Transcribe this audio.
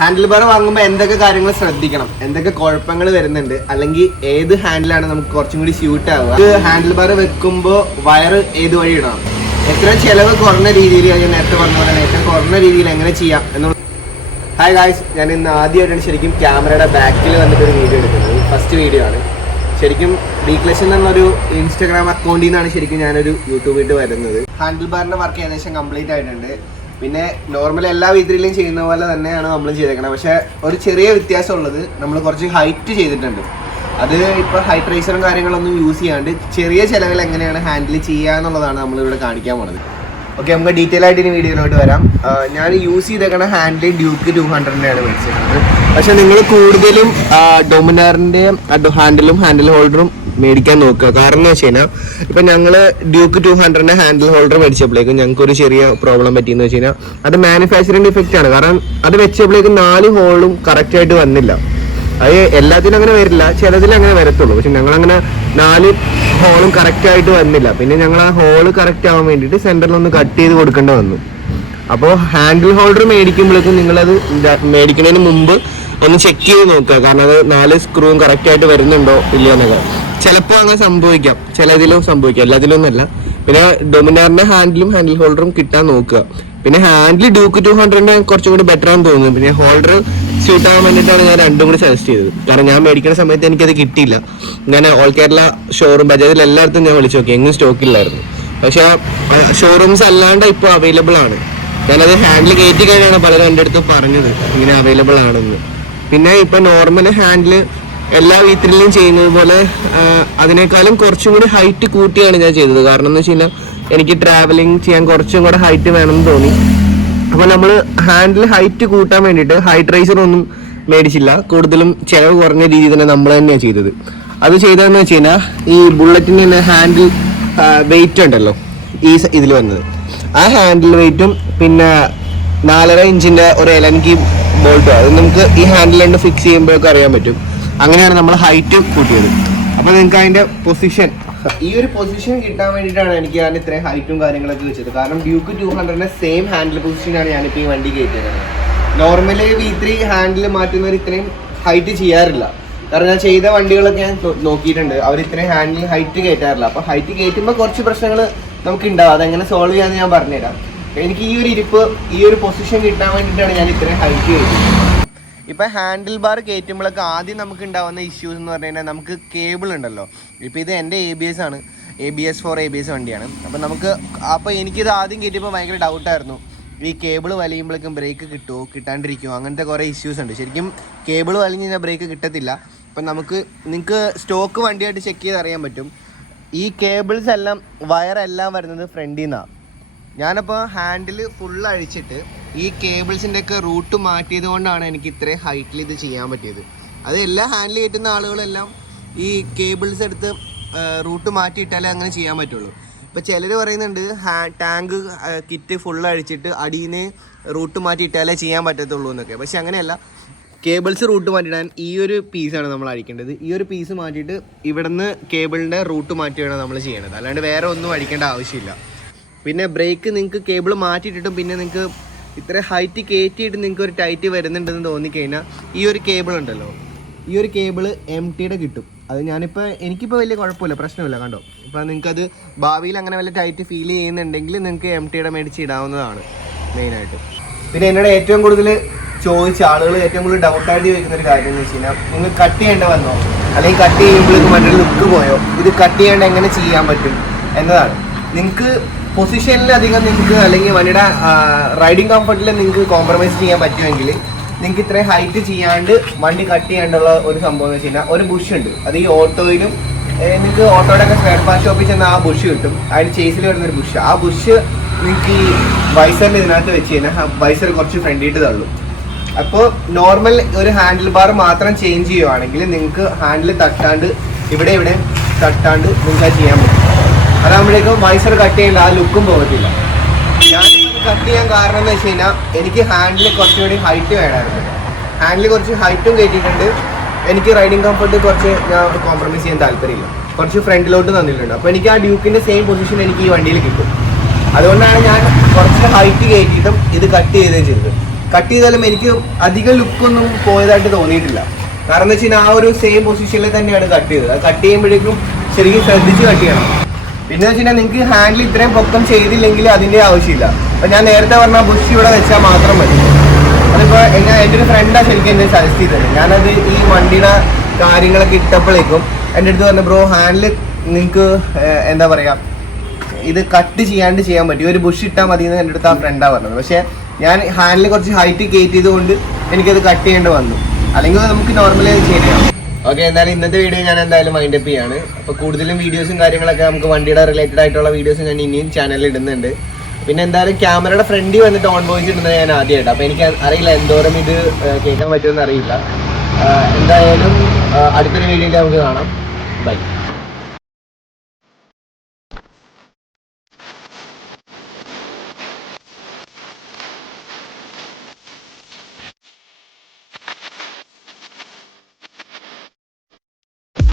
Handle bar വാങ്ങുമ്പോൾ എന്തൊക്കെ കാര്യങ്ങൾ ശ്രദ്ധിക്കണം, എന്തൊക്കെ കുഴപ്പങ്ങൾ വരുന്നുണ്ട്, അല്ലെങ്കിൽ ഏത് ഹാൻഡിലാണ് നമുക്ക് കുറച്ചും കൂടി സ്യൂട്ട് ആവുക, ഹാൻഡിൽ ബാർ വെക്കുമ്പോൾ വയർ ഏത് വഴി ഇടണം, എത്ര ചിലവ് കുറഞ്ഞ രീതിയിൽ, ഞാൻ നേരത്തെ പറഞ്ഞ പോലെ ഏറ്റവും കുറഞ്ഞ രീതിയിൽ എങ്ങനെ ചെയ്യാം എന്നുള്ള. ഹായ് ഗായ്സ്, ഞാൻ ഇന്ന് ആദ്യമായിട്ടാണ് ശരിക്കും ക്യാമറയുടെ ബാക്കിൽ വന്നിട്ടൊരു വീഡിയോ എടുക്കുന്നത്. ഫസ്റ്റ് വീഡിയോ ആണ് ശരിക്കും. ഡീക്ലഷൻ എന്നൊരു ഇൻസ്റ്റാഗ്രാം അക്കൗണ്ടിൽ നിന്നാണ് ശരിക്കും ഞാനൊരു യൂട്യൂബിൽ വരുന്നത്. ഹാൻഡിൽ ബാറിൻ്റെ വർക്ക് ഏകദേശം കംപ്ലീറ്റ് ആയിട്ടുണ്ട്. പിന്നെ നോർമൽ എല്ലാ വീട്ടിലും ചെയ്യുന്ന പോലെ തന്നെയാണ് നമ്മൾ ചെയ്തേക്കുന്നത്. പക്ഷേ ഒരു ചെറിയ വ്യത്യാസം ഉള്ളത്, നമ്മൾ കുറച്ച് ഹൈറ്റ് ചെയ്തിട്ടുണ്ട്. അത് ഇപ്പോൾ ഹൈറ്റ് റൈസറും കാര്യങ്ങളൊന്നും യൂസ് ചെയ്യാണ്ട് ചെറിയ ചിലവിൽ എങ്ങനെയാണ് ഹാൻഡിൽ ചെയ്യുക എന്നുള്ളതാണ് നമ്മളിവിടെ കാണിക്കാൻ പോണത്. ഓക്കെ, നമുക്ക് ഡീറ്റെയിൽ ആയിട്ട് ഇനി വീഡിയോയിലോട്ട് വരാം. ഞാൻ യൂസ് ചെയ്തേക്കുന്ന ഹാൻഡിൽ ഡ്യൂക്ക് 200-നെയാണ് മേടിച്ചിട്ടുള്ളത്. പക്ഷേ നിങ്ങൾ കൂടുതലും ഡൊമിനാറിൻ്റെ ഹാൻഡിൽ ഹോൾഡറും മേടിക്കാൻ നോക്കുക. കാരണം എന്ന് വെച്ച് കഴിഞ്ഞാൽ ഇപ്പം ഞങ്ങൾ ഡ്യൂക്ക് 200-ന്റെ ഹാൻഡിൽ ഹോൾഡർ മേടിച്ചപ്പോഴേക്കും ഞങ്ങൾക്ക് ഒരു ചെറിയ പ്രോബ്ലം പറ്റിയെന്ന് വെച്ച് കഴിഞ്ഞാൽ അത് മാനുഫാക്ചറിങ് ഡിഫക്റ്റ് ആണ്. കാരണം അത് വെച്ചപ്പോഴേക്കും 4 ഹോളും കറക്റ്റായിട്ട് വന്നില്ല. അത് എല്ലാത്തിനും അങ്ങനെ വരില്ല, ചിലതിൽ അങ്ങനെ വരത്തുള്ളൂ. പക്ഷെ ഞങ്ങളങ്ങനെ 4 ഹോളും കറക്റ്റായിട്ട് വന്നില്ല. പിന്നെ ഞങ്ങൾ ആ ഹോള് കറക്റ്റ് ആവാൻ വേണ്ടിയിട്ട് സെൻറ്ററിലൊന്ന് കട്ട് ചെയ്ത് കൊടുക്കേണ്ടി വന്നു. അപ്പോൾ ഹാൻഡിൽ ഹോൾഡർ മേടിക്കുമ്പോഴേക്കും നിങ്ങളത് മേടിക്കുന്നതിന് മുമ്പ് ഒന്ന് ചെക്ക് ചെയ്ത് നോക്കുക. കാരണം അത് 4 സ്ക്രൂവും കറക്റ്റായിട്ട് വരുന്നുണ്ടോ ഇല്ലയോ എന്നൊക്കെ. ചിലപ്പോൾ അങ്ങനെ സംഭവിക്കാം, ചിലതിലും സംഭവിക്കാം, എല്ലാത്തിലും ഒന്നല്ല. പിന്നെ ഡൊമിനാറിന്റെ ഹാൻഡിൽ ഹോൾഡറും കിട്ടാൻ നോക്കുക. പിന്നെ ഹാൻഡിൽ ഡ്യൂക്ക് 200-ന്റെ കുറച്ചും കൂടി ബെറ്റർ ആണെന്ന് തോന്നുന്നു. പിന്നെ ഹോൾഡർ സ്യൂട്ട് ആവാൻ വേണ്ടിയിട്ടാണ് ഞാൻ രണ്ടും കൂടി സജസ്റ്റ് ചെയ്തത്. കാരണം ഞാൻ മേടിക്കുന്ന സമയത്ത് എനിക്കത് കിട്ടിയില്ല. ഞാൻ ഓൾ കേരള ഷോറൂം ബജാജിൽ എല്ലായിടത്തും ഞാൻ വിളിച്ചു നോക്കി, എങ്ങും സ്റ്റോക്കില്ലായിരുന്നു. പക്ഷെ ഷോറൂംസ് അല്ലാണ്ട് ഇപ്പോൾ അവൈലബിൾ ആണ്. ഞാനത് ഹാൻഡിൽ കയറ്റി കഴിഞ്ഞാണ് പലരും എൻ്റെ അടുത്ത് പറഞ്ഞത് ഇങ്ങനെ അവൈലബിൾ ആണെന്ന്. പിന്നെ ഇപ്പം നോർമൽ ഹാൻഡിൽ എല്ലാ വീട്ടിലും ചെയ്യുന്നത് പോലെ അതിനേക്കാളും കുറച്ചും കൂടി ഹൈറ്റ് കൂട്ടിയാണ് ഞാൻ ചെയ്തത്. കാരണം എന്ന് വെച്ച് കഴിഞ്ഞാൽ എനിക്ക് ട്രാവലിംഗ് ചെയ്യാൻ കുറച്ചും കൂടെ ഹൈറ്റ് വേണമെന്ന് തോന്നി. അപ്പോൾ നമ്മൾ ഹാൻഡിൽ ഹൈറ്റ് കൂട്ടാൻ വേണ്ടിയിട്ട് ഹൈറ്റ് റൈസർ ഒന്നും മേടിച്ചില്ല. കൂടുതലും ചിലവ് കുറഞ്ഞ രീതിയിൽ തന്നെ നമ്മൾ തന്നെയാണ് ചെയ്തത്. അത് ചെയ്തതെന്ന് വെച്ച് കഴിഞ്ഞാൽ ഈ ബുള്ളറ്റിൻ്റെ തന്നെ ഹാൻഡിൽ വെയിറ്റ് ഉണ്ടല്ലോ, ഈ ഇതിൽ വന്നത് ആ ഹാൻഡിൽ വെയിറ്റും പിന്നെ 4.5 ഇഞ്ചിൻ്റെ ഒരു എലൻകി ബോൾട്ടും അത് നമുക്ക് ഈ ഹാൻഡിൽ കൊണ്ട് ഫിക്സ് ചെയ്യുമ്പോഴൊക്കെ അറിയാൻ പറ്റും. അങ്ങനെയാണ് നമ്മൾ ഹൈറ്റ് കൂട്ടിയത്. അപ്പോൾ നിങ്ങൾക്ക് അതിൻ്റെ പൊസിഷൻ, ഈ ഒരു പൊസിഷൻ കിട്ടാൻ വേണ്ടിയിട്ടാണ് എനിക്ക് ഞാൻ ഇത്രയും ഹൈറ്റും കാര്യങ്ങളൊക്കെ വെച്ചത്. കാരണം ഡ്യൂക്ക് 200-ന്റെ സെയിം ഹാൻഡിൽ പൊസിഷനാണ് ഞാനിപ്പോൾ ഈ വണ്ടി കയറ്റിയത്. നോർമലി V3 ഹാൻഡിൽ മാറ്റുന്നവർ ഇത്രയും ഹൈറ്റ് ചെയ്യാറില്ല. കാരണം ഞാൻ ചെയ്ത വണ്ടികളൊക്കെ ഞാൻ നോക്കിയിട്ടുണ്ട്, അവർ ഇത്രയും ഹാൻഡിൽ ഹൈറ്റ് കയറ്റാറില്ല. അപ്പോൾ ഹൈറ്റ് കയറ്റുമ്പോൾ കുറച്ച് പ്രശ്നങ്ങൾ നമുക്ക് ഉണ്ടാവും. അതെങ്ങനെ സോൾവ് ചെയ്യാമെന്ന് ഞാൻ പറഞ്ഞുതരാം. എനിക്ക് ഈ ഒരു ഇരിപ്പ്, ഈ ഒരു പൊസിഷൻ കിട്ടാൻ വേണ്ടിയിട്ടാണ് ഞാൻ ഇത്രയും ഹൈറ്റ് കയറ്റിയത്. ഇപ്പം ഹാൻഡിൽ ബാർ കയറ്റുമ്പോഴൊക്കെ ആദ്യം നമുക്ക് ഉണ്ടാകുന്ന ഇഷ്യൂസ് എന്ന് പറഞ്ഞു കഴിഞ്ഞാൽ നമുക്ക് കേബിൾ ഉണ്ടല്ലോ. ഇപ്പോൾ ഇത് എൻ്റെ ABS ആണ്, ABS4 ABS വണ്ടിയാണ്. അപ്പോൾ എനിക്കിത് ആദ്യം കയറ്റിയപ്പോൾ ഭയങ്കര ഡൗട്ടായിരുന്നു, ഈ കേബിൾ വലിയുമ്പോഴേക്കും ബ്രേക്ക് കിട്ടുമോ കിട്ടാണ്ടിരിക്കുമോ, അങ്ങനത്തെ കുറേ ഇഷ്യൂസ് ഉണ്ട്. ശരിക്കും കേബിൾ വലിഞ്ഞ് കഴിഞ്ഞാൽ ബ്രേക്ക് കിട്ടത്തില്ല. അപ്പം നിങ്ങൾക്ക് സ്റ്റോക്ക് വണ്ടിയായിട്ട് ചെക്ക് ചെയ്ത് അറിയാൻ പറ്റും. ഈ കേബിൾസ് എല്ലാം വയറെല്ലാം വരുന്നത് ഫ്രണ്ടിൽ നിന്നാണ്. ഞാനപ്പോൾ ഹാൻഡിൽ ഫുൾ അഴിച്ചിട്ട് ഈ കേബിൾസിൻ്റെയൊക്കെ റൂട്ട് മാറ്റിയത് കൊണ്ടാണ് എനിക്ക് ഇത്രയും ഹൈറ്റിൽ ഇത് ചെയ്യാൻ പറ്റിയത്. അത് എല്ലാ ഹാൻഡിൽ കയറ്റുന്ന ആളുകളെല്ലാം ഈ കേബിൾസ് എടുത്ത് റൂട്ട് മാറ്റിയിട്ടാലേ അങ്ങനെ ചെയ്യാൻ പറ്റുള്ളൂ. ഇപ്പോൾ ചിലർ പറയുന്നുണ്ട് ടാങ്ക് കിറ്റ് ഫുൾ അഴിച്ചിട്ട് അടിയിൽ നിന്ന് റൂട്ട് മാറ്റിയിട്ടാലേ ചെയ്യാൻ പറ്റത്തുള്ളൂ എന്നൊക്കെ. പക്ഷെ അങ്ങനെയല്ല, കേബിൾസ് റൂട്ട് മാറ്റിയിടാൻ ഈ ഒരു പീസാണ് നമ്മൾ അഴിക്കേണ്ടത്. ഈ ഒരു പീസ് മാറ്റിയിട്ട് ഇവിടുന്ന് കേബിളിൻ്റെ റൂട്ട് മാറ്റിയാണ് നമ്മൾ ചെയ്യേണ്ടത്. അല്ലാണ്ട് വേറെ ഒന്നും അഴിക്കേണ്ട ആവശ്യമില്ല. പിന്നെ ബ്രേക്ക് നിങ്ങൾക്ക് കേബിൾ മാറ്റിയിട്ടിട്ടും പിന്നെ നിങ്ങൾക്ക് ഇത്ര ഹൈറ്റ് കയറ്റിയിട്ട് നിങ്ങൾക്ക് ഒരു ടൈറ്റ് വരുന്നുണ്ടെന്ന് തോന്നിക്കഴിഞ്ഞാൽ ഈ ഒരു കേബിൾ ഉണ്ടല്ലോ, ഈ ഒരു കേബിൾ MTയുടെ കിട്ടും. അത് എനിക്കിപ്പോൾ വലിയ കുഴപ്പമില്ല, പ്രശ്നമില്ല. കണ്ടോ, ഇപ്പോൾ നിങ്ങൾക്കത് ഭാവിയിൽ അങ്ങനെ വല്ല ടൈറ്റ് ഫീൽ ചെയ്യുന്നുണ്ടെങ്കിൽ നിങ്ങൾക്ക് MTയുടെ മേടിച്ച് ഇടാവുന്നതാണ് മെയിനായിട്ട്. പിന്നെ എന്നോട് ഏറ്റവും കൂടുതൽ ചോദിച്ച ആളുകൾ ഏറ്റവും കൂടുതൽ ഡൗട്ടായിട്ട് ചോദിക്കുന്ന ഒരു കാര്യം എന്ന് വെച്ച് കഴിഞ്ഞാൽ, നിങ്ങൾ കട്ട് ചെയ്യേണ്ട വന്നോ, അല്ലെങ്കിൽ കട്ട് ചെയ്യുമ്പോഴേക്കും മറ്റൊരു ലുക്ക് പോയോ, ഇത് കട്ട് ചെയ്യേണ്ട എങ്ങനെ ചെയ്യാൻ പറ്റും എന്നതാണ്. നിങ്ങൾക്ക് പൊസിഷനിലധികം നിങ്ങൾക്ക് അല്ലെങ്കിൽ വണ്ടിയുടെ റൈഡിങ് കംഫർട്ടിൽ നിങ്ങൾക്ക് കോംപ്രമൈസ് ചെയ്യാൻ പറ്റുമെങ്കിൽ നിങ്ങൾക്ക് ഇത്രയും ഹൈറ്റ് ചെയ്യാണ്ട് വണ്ടി കട്ട് ചെയ്യാണ്ടുള്ള ഒരു സംഭവം എന്ന് വെച്ച് കഴിഞ്ഞാൽ ഒരു ബുഷ് ഉണ്ട്. അത് ഈ ഓട്ടോയിലും നിങ്ങൾക്ക് ഓട്ടോയുടെ ഒക്കെ സ്പെയർ പാർട്സ് ഷോപ്പിൽ ചെന്ന് ആ ബുഷ് കിട്ടും. അതിന് ചേസിൽ വരുന്നൊരു ബുഷ്. ആ ബുഷ് നിങ്ങൾക്ക് ഈ വൈസറിൻ്റെ ഇതിനകത്ത് വെച്ച് കഴിഞ്ഞാൽ വൈസർ കുറച്ച് ഫ്രണ്ടിയിട്ട് തള്ളും. അപ്പോൾ നോർമൽ ഒരു ഹാൻഡിൽ ബാർ മാത്രം ചേഞ്ച് ചെയ്യുവാണെങ്കിൽ നിങ്ങൾക്ക് ഹാൻഡിൽ തട്ടാണ്ട് ഇവിടെ തട്ടാണ്ട് നിങ്ങൾക്ക് അത് ചെയ്യാൻ പറ്റും. അതാകുമ്പോഴേക്കും വൈസർ കട്ട് ചെയ്യേണ്ട ആ ലുക്കും പോകത്തില്ല. ഞാൻ കട്ട് ചെയ്യാൻ കാരണം എന്ന് വെച്ച് കഴിഞ്ഞാൽ എനിക്ക് ഹാൻഡിൽ കുറച്ചുകൂടി ഹൈറ്റ് വേണമായിരുന്നു. ഹാൻഡിൽ കുറച്ച് ഹൈറ്റും കയറ്റിയിട്ടുണ്ട്. എനിക്ക് റൈഡിങ് കംഫർട്ട് കുറച്ച് ഞാൻ കോംപ്രമൈസ് ചെയ്യാൻ താല്പര്യമില്ല. കുറച്ച് ഫ്രണ്ടിലോട്ട് തന്നിട്ടുണ്ട്. അപ്പോൾ എനിക്ക് ആ ഡ്യൂക്കിൻ്റെ സെയിം പൊസിഷൻ എനിക്ക് ഈ വണ്ടിയിൽ കിട്ടും. അതുകൊണ്ടാണ് ഞാൻ കുറച്ച് ഹൈറ്റ് കയറ്റിയിട്ടും ഇത് കട്ട് ചെയ്യുകയും ചെയ്തത്. കട്ട് ചെയ്താലും എനിക്ക് അധികം ലുക്കൊന്നും പോയതായിട്ട് തോന്നിയിട്ടില്ല. കാരണം എന്ന് വെച്ച് കഴിഞ്ഞാൽ ആ ഒരു സെയിം പൊസിഷനിൽ തന്നെയാണ് കട്ട് ചെയ്തത്. അത് കട്ട് ചെയ്യുമ്പോഴേക്കും ശരിക്കും ശ്രദ്ധിച്ച് കട്ട് ചെയ്യണം. പിന്നെ വെച്ച് കഴിഞ്ഞാൽ നിങ്ങൾക്ക് ഹാൻഡിൽ ഇത്രയും പൊക്കം ചെയ്തില്ലെങ്കിൽ അതിൻ്റെ ആവശ്യമില്ല. അപ്പം ഞാൻ നേരത്തെ പറഞ്ഞ ബുഷ് ഇവിടെ വെച്ചാൽ മാത്രം മതി. അതിപ്പോൾ എൻ്റെ ഒരു ഫ്രണ്ടാണ് ശരിക്കും എന്നെ സജസ്റ്റ് ചെയ്തത്. ഞാനത് ഈ വണ്ടിയുടെ കാര്യങ്ങളൊക്കെ ഇട്ടപ്പോഴേക്കും എൻ്റെ അടുത്ത് പറഞ്ഞു, ബ്രോ ഹാൻഡിൽ നിങ്ങൾക്ക് എന്താ പറയുക ഇത് കട്ട് ചെയ്യാണ്ട് ചെയ്യാൻ പറ്റും, ഒരു ബുഷ് ഇട്ടാൽ മതി എന്ന് എൻ്റെ അടുത്ത് ആ ഫ്രണ്ടാണ് പറഞ്ഞത്. പക്ഷേ ഞാൻ ഹാൻഡിൽ കുറച്ച് ഹൈറ്റ് കയറ്റിയതുകൊണ്ട് എനിക്കത് കട്ട് ചെയ്യേണ്ടി വന്നു. അല്ലെങ്കിൽ നമുക്ക് നോർമലി അത് ചെയ്യാം. ഓക്കെ, എന്തായാലും ഇന്നത്തെ വീഡിയോ ഞാൻ എന്തായാലും വൈൻഡ് അപ്പ് ചെയ്യാണ്. അപ്പോൾ കൂടുതലും വീഡിയോസും കാര്യങ്ങളൊക്കെ നമുക്ക് വണ്ടിയുടെ റിലേറ്റഡ് ആയിട്ടുള്ള വീഡിയോസ് ഞാൻ ഇനിയും ചാനലിൽ ഇടുന്നുണ്ട്. പിന്നെ എന്തായാലും ക്യാമറയുടെ ഫ്രണ്ടിൽ വന്നിട്ട് ഓൺ വോയിസ് ഇടുന്നത് ഞാൻ ആദ്യമായിട്ട്. അപ്പോൾ എനിക്ക് അറിയില്ല എന്തോരം ഇത് കേൾക്കാൻ പറ്റുമെന്ന് അറിയില്ല. എന്തായാലും അടുത്തൊരു വീഡിയോയിൽ നമുക്ക് കാണാം. ബൈ.